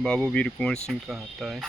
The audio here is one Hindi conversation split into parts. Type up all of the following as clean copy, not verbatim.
बाबू वीर कुंवर सिंह का आता है।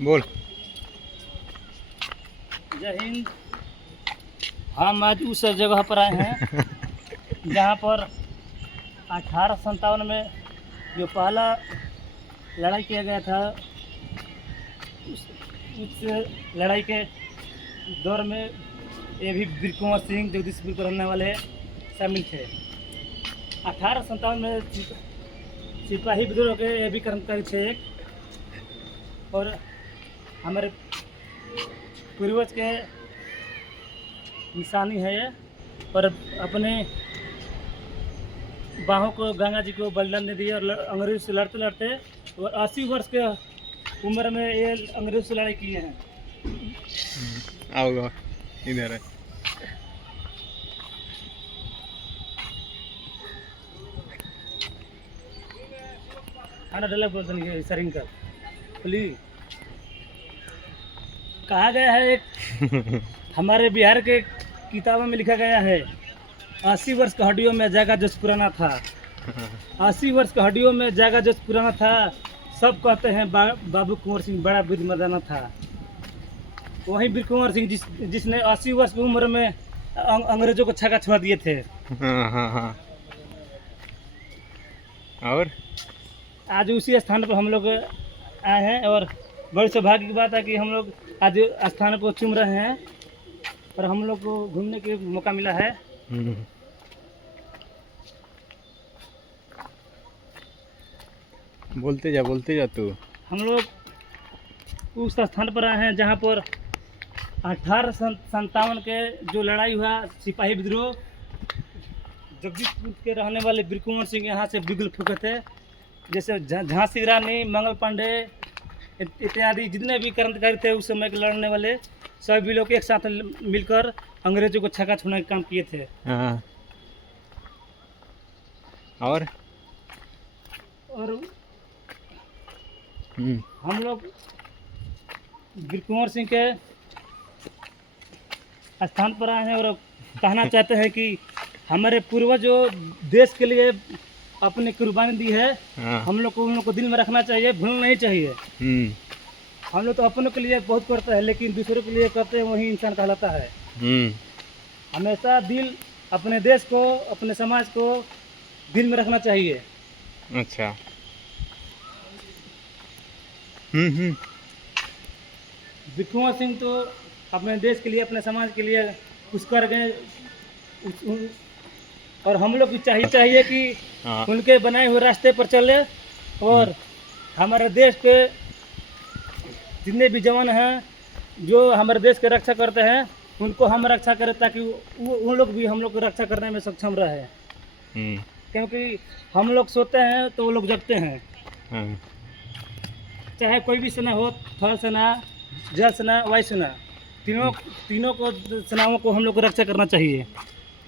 बोल। जय हिंद। हम आज उस जगह पर आए हैं जहाँ पर 1857 में जो पहला लड़ाई किया गया था, उस लड़ाई के दौर में ये भी वीर कुंवर सिंह जगदीशपुर के रहने वाले शामिल थे। 1857 में सिपाही विद्रोह के ये भी कर्मचारी थे एक, और हमारे पूर्वज के निशानी है ये। पर अपने बाहों को गंगा जी को बलिदान दे दिया और अंग्रेज से लड़ते लड़ते और 80 वर्ष के उम्र में ये अंग्रेज से लड़ाई किए हैं। आओ इधर है। खाना डाला बोलते नहीं सरिंग का प्लीज। कहा गया है एक हमारे बिहार के किताबों में लिखा गया है, 80 वर्ष का हड्डियों में जागा जोश पुराना था। 80 वर्ष का हड्डियों में जागा जोश पुराना था। सब कहते हैं बाबू कुंवर सिंह बड़ा वीर मर्दाना था। वही वीर कुंवर सिंह जिसने 80 वर्ष की उम्र में अंग्रेजों को छक्का छुड़ा दिए थे। हाँ। और आज उसी स्थान पर हम लोग आए हैं और बड़ी सौभाग्य की बात है कि हम लोग आज स्थान को चूम रहे हैं और हम लोग को घूमने के मौका मिला है। बोलते जा तू। हम लोग उस स्थान पर आए हैं जहाँ पर 1857 के जो लड़ाई हुआ सिपाही विद्रोह, जगदीशपुर के रहने वाले वीर कुंवर सिंह यहाँ से बिगुल फूके थे। जैसे झांसी की रानी, मंगल पांडे इत्यादि जितने भी क्रांतिकारी थे उस समय के लड़ने वाले सभी लोग एक साथ मिलकर अंग्रेजों को छक्का छुड़ाने का काम किए थे। हाँ। और हम लोग वीर कुंवर सिंह के स्थान पर आए हैं और कहना चाहते हैं कि हमारे पूर्वजों देश के लिए अपनी कुर्बानी दी है। हाँ। हम लोग को उन लोग को दिल में रखना चाहिए, भूलना नहीं चाहिए। हम लोग तो अपनों के लिए बहुत करते हैं, लेकिन दूसरों के लिए करते हैं वही इंसान कहलाता है। हमेशा दिल अपने देश को, अपने समाज को दिल में रखना चाहिए। अच्छा। वीर कुंवर सिंह तो अपने देश के लिए, अपने समाज के लिए कुछ कर गए और हम लोग भी चाहिए कि उनके बनाए हुए रास्ते पर चले और हमारे देश के जितने भी जवान हैं जो हमारे देश के रक्षा करते हैं उनको हम रक्षा करें, ताकि उन लोग भी हम लोग को रक्षा करने में सक्षम रहे। क्योंकि हम लोग सोते हैं तो वो लोग जगते हैं। चाहे कोई भी सेना हो, थल सेना, जल सेना, वायु सेना, तीनों तीनों को सेनाओं को हम लोग को रक्षा करना चाहिए।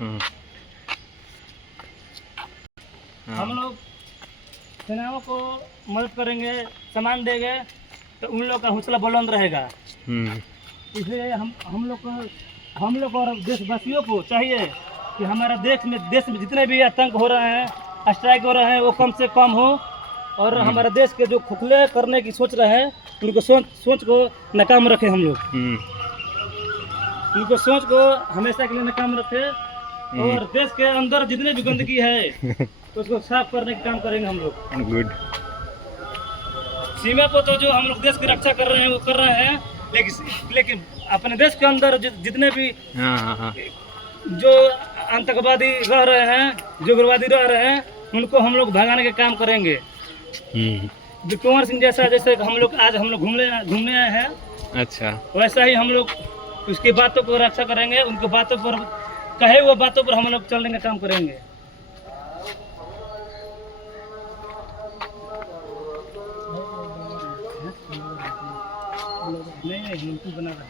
हाँ, हम लोग सेनाओं को मदद करेंगे, सामान देंगे तो उन लोग का हौसला बुलंद रहेगा। हम्म, इसलिए हम लोग और देशवासियों को चाहिए कि हमारा देश में जितने भी आतंक हो रहे हैं, स्ट्राइक हो रहे हैं, वो कम से कम हो। और हमारे देश के जो खोखले करने की सोच रहे हैं, उनको सोच को नाकाम रखें हम लोग। उनको सोच को हमेशा के लिए नाकाम रखें। और देश के अंदर जितने भी गंदगी है तो उसको साफ करने का काम करेंगे हम लोग। गुड। सीमा पर तो जो हम लोग देश की रक्षा कर रहे हैं वो कर रहे हैं, लेकिन अपने देश के अंदर जितने भी हाँ हाँ हाँ, जो आतंकवादी रह रहे हैं, जो उग्रवादी रह रहे हैं, उनको हम लोग भगाने का काम करेंगे। जो कुंवर सिंह जैसे हम लोग आज घूमने आए हैं, अच्छा, वैसा ही हम लोग उसकी बातों को रक्षा करेंगे। उनकी बातों पर कहे वो बातों पर हम लोग चलने का काम करेंगे। नहीं, बना रहा है।